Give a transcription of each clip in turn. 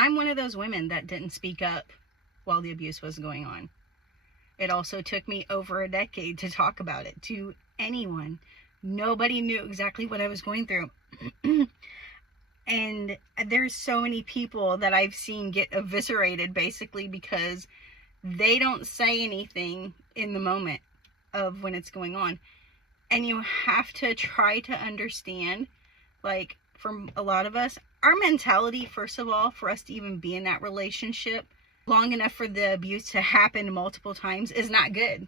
I'm one of those women that didn't speak up while the abuse was going on. It also took me over a decade to talk about it to anyone. Nobody knew exactly what I was going through. And there's so many people that I've seen get eviscerated basically because they don't say anything in the moment of when it's going on. And you have to try to understand, like, from a lot of us, our mentality, first of all, for us to even be in that relationship long enough for the abuse to happen multiple times is not good.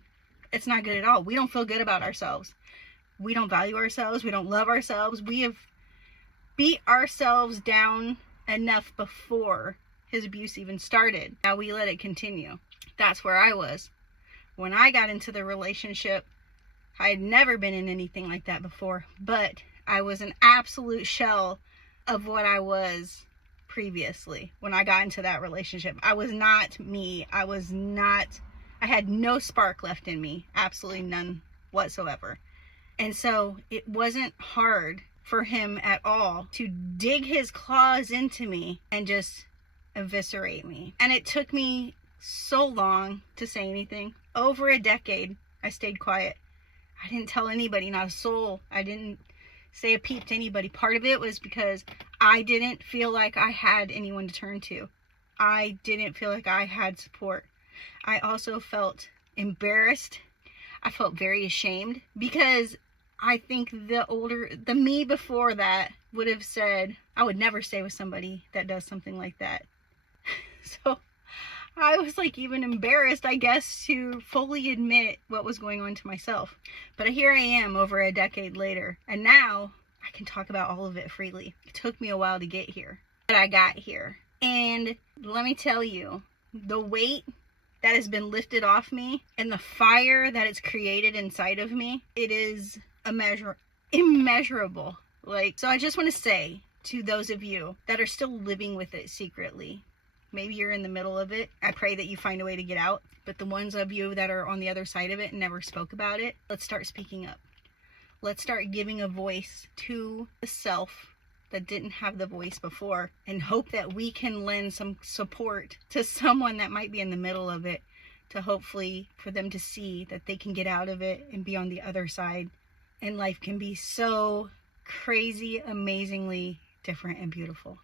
It's not good at all. We don't feel good about ourselves. We don't value ourselves. We don't love ourselves. We have beat ourselves down enough before his abuse even started. Now we let it continue. That's where I was. When I got into the relationship, I had never been in anything like that before, but I was an absolute shell of what I was previously when I got into that relationship. I was not me. I had no spark left in me. Absolutely none whatsoever. And so it wasn't hard for him at all to dig his claws into me and just eviscerate me. And it took me so long to say anything. Over a decade, I stayed quiet. I didn't tell anybody, not a soul. I didn't say a peep to anybody. Part of it was because I didn't feel like I had anyone to turn to. I didn't feel like I had support. I also felt embarrassed. I felt very ashamed because I think the me before that would have said, I would never stay with somebody that does something like that. So I was like even embarrassed, I guess, to fully admit what was going on to myself. But here I am over a decade later, and now I can talk about all of it freely. It took me a while to get here, but I got here. And let me tell you, the weight that has been lifted off me and the fire that it's created inside of me, it is immeasurable. So I just want to say to those of you that are still living with it secretly, maybe you're in the middle of it, I pray that you find a way to get out. But the ones of you that are on the other side of it and never spoke about it, let's start speaking up. Let's start giving a voice to the self that didn't have the voice before, and hope that we can lend some support to someone that might be in the middle of it, to hopefully for them to see that they can get out of it and be on the other side. And life can be so crazy, amazingly different and beautiful.